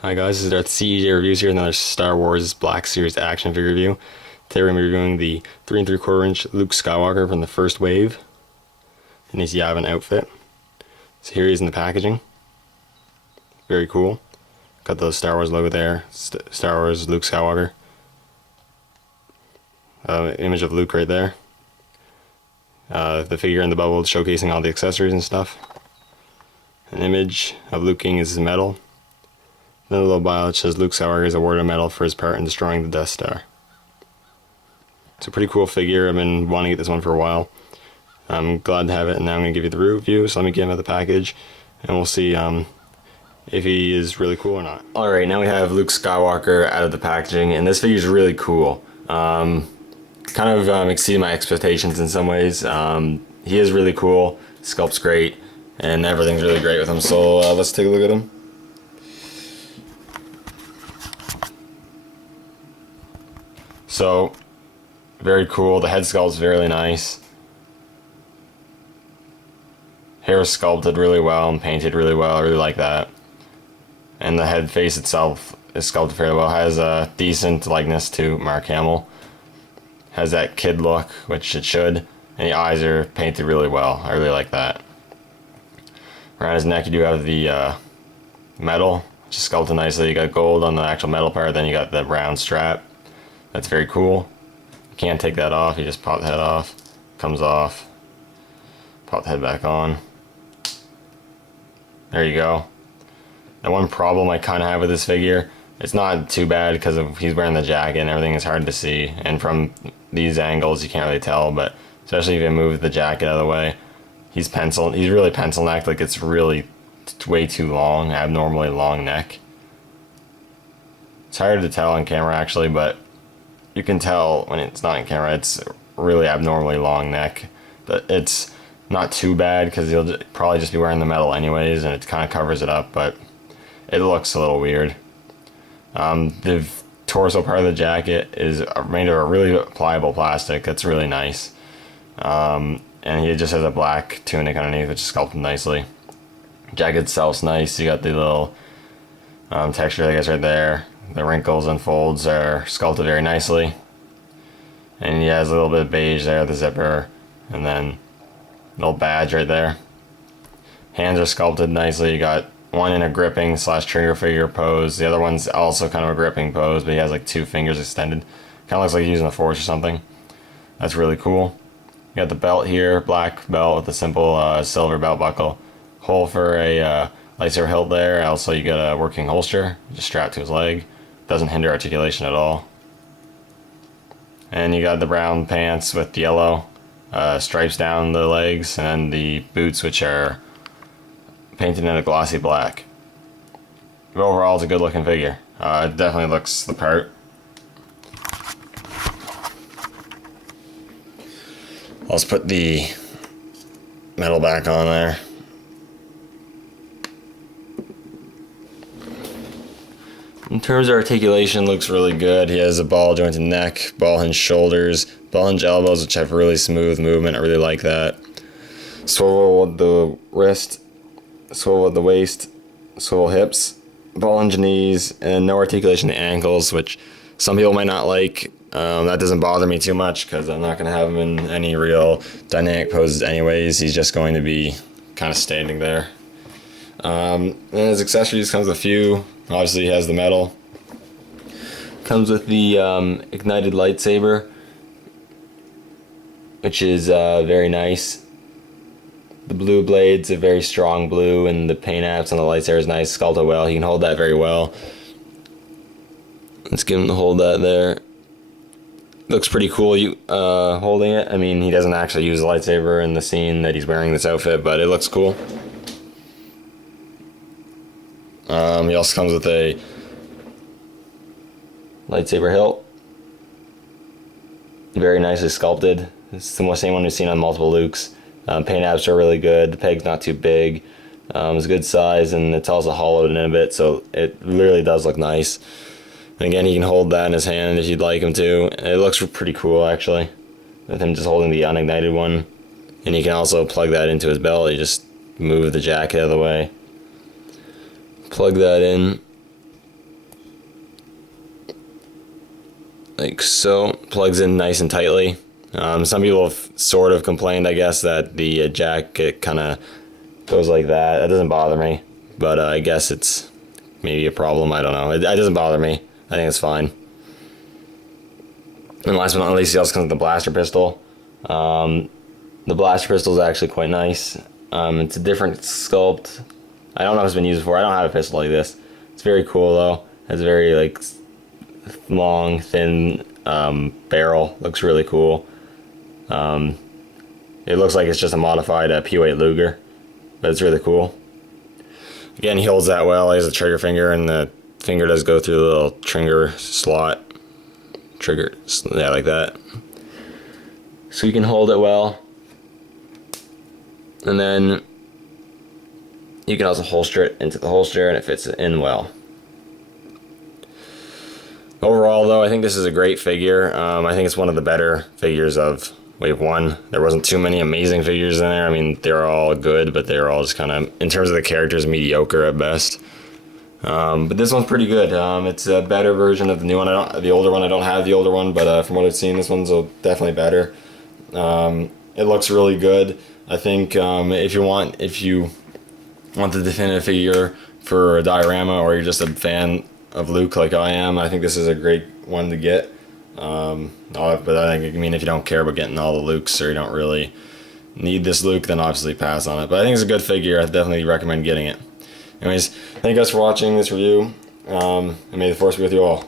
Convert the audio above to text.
Hi guys, this is our CEJ Reviews here, another Star Wars Black Series action figure review. Today we're going to be reviewing the 3 3/4 inch Luke Skywalker from the first wave in his Yavin outfit. So here he is in the packaging. Very cool. Got the Star Wars logo there, Star Wars Luke Skywalker. Image of Luke right there. The figure in the bubble showcasing all the accessories and stuff. An image of Luke King is metal. Then a little bio that says Luke Skywalker is awarded a medal for his part in destroying the Death Star. It's a pretty cool figure. I've been wanting to get this one for a while. I'm glad to have it, and now I'm going to give you the review, so let me get him out of the package, and we'll see if he is really cool or not. Alright, now we have Luke Skywalker out of the packaging, and this figure is really cool. Kind of exceeded my expectations in some ways. He is really cool, sculpt's great, and everything's really great with him, so let's take a look at him. So, very cool. The head sculpt is really nice. Hair is sculpted really well and painted really well. I really like that. And the head face itself is sculpted fairly well. Has a decent likeness to Mark Hamill. Has that kid look, which it should. And the eyes are painted really well. I really like that. Around his neck you do have the metal, which is sculpted nicely. You got gold on the actual metal part, then you got the round strap. That's very cool. You can't take that off, you just pop the head off, comes off, pop the head back on. There you go. The one problem I kind of have with this figure, it's not too bad because he's wearing the jacket and everything is hard to see, and from these angles you can't really tell, but especially if you move the jacket out of the way, he's really pencil necked, like it's really way too long, abnormally long neck. It's hard to tell on camera actually, but you can tell when it's not in camera, it's really abnormally long neck. But it's not too bad because he'll probably just be wearing the metal anyways, and it kind of covers it up, but it looks a little weird. The torso part of the jacket is made of a really pliable plastic. That's really nice. And he just has a black tunic underneath, which is sculpted nicely. Jacket itself's nice. You got the little texture, I guess, right there. The wrinkles and folds are sculpted very nicely. And he has a little bit of beige there, the zipper, and then a little badge right there. Hands are sculpted nicely. You got one in a gripping / trigger figure pose. The other one's also kind of a gripping pose, but he has like 2 fingers extended. Kind of looks like he's using the force or something. That's really cool. You got the belt here, black belt with a simple silver belt buckle. Hole for a lightsaber hilt there. Also you got a working holster, just strapped to his leg. Doesn't hinder articulation at all. And you got the brown pants with yellow stripes down the legs, and the boots, which are painted in a glossy black. But overall, it's a good looking figure. It definitely looks the part. Let's put the metal back on there. In terms of articulation, looks really good. He has a ball jointed neck, ball hinge shoulders, ball hinge elbows, which have really smooth movement. I really like that. Swivel with the wrist, swivel with the waist, swivel hips, ball hinge knees, and no articulation in the ankles, which some people might not like. That doesn't bother me too much because I'm not going to have him in any real dynamic poses anyways. He's just going to be kind of standing there. And his accessories comes with a few. Obviously he has the metal. Comes with the ignited lightsaber, which is very nice. The blue blade's a very strong blue, and the paint apps on the lightsaber is nice, sculpted well. He can hold that very well. Let's give him to hold that there. Looks pretty cool holding it. I mean, he doesn't actually use the lightsaber in the scene that he's wearing this outfit, but it looks cool. He also comes with a lightsaber hilt. Very nicely sculpted. It's the same one we've seen on multiple Lukes. Paint apps are really good. The peg's not too big. It's a good size, and it's also hollowed in a bit, so it really does look nice. And again, he can hold that in his hand if you'd like him to. It looks pretty cool, actually, with him just holding the unignited one. And you can also plug that into his belt. You just move the jacket out of the way. Plug that in. like so. Plugs in nice and tightly. Some people have sort of complained, I guess, that the jack, it kind of goes like that. That doesn't bother me, but I guess it's maybe a problem. I don't know. It doesn't bother me. I think it's fine. And last but not least, he also comes with the blaster pistol. The blaster pistol is actually quite nice. It's a different sculpt. I don't know if it's been used before. I don't have a pistol like this. It's very cool though. It's very like long, thin barrel. Looks really cool. It looks like it's just a modified P08 Luger, but it's really cool. Again, he holds that well. He has a trigger finger, and the finger does go through the little trigger slot. Trigger, yeah, like that. So you can hold it well. And then you can also holster it into the holster, and it fits in well. Overall, though, I think this is a great figure. I think it's one of the better figures of Wave 1. There wasn't too many amazing figures in there. I mean, they're all good, but they're all just kind of, in terms of the characters, mediocre at best. But this one's pretty good. It's a better version of the new one. The older one, I don't have the older one, but from what I've seen, this one's definitely better. It looks really good. I think if you want the definitive figure for a diorama, or you're just a fan of Luke like I am, I think this is a great one to get. But I think, I mean, if you don't care about getting all the Lukes, or you don't really need this Luke, then obviously pass on it. But I think it's a good figure. I definitely recommend getting it. Anyways, thank you guys for watching this review, and may the Force be with you all.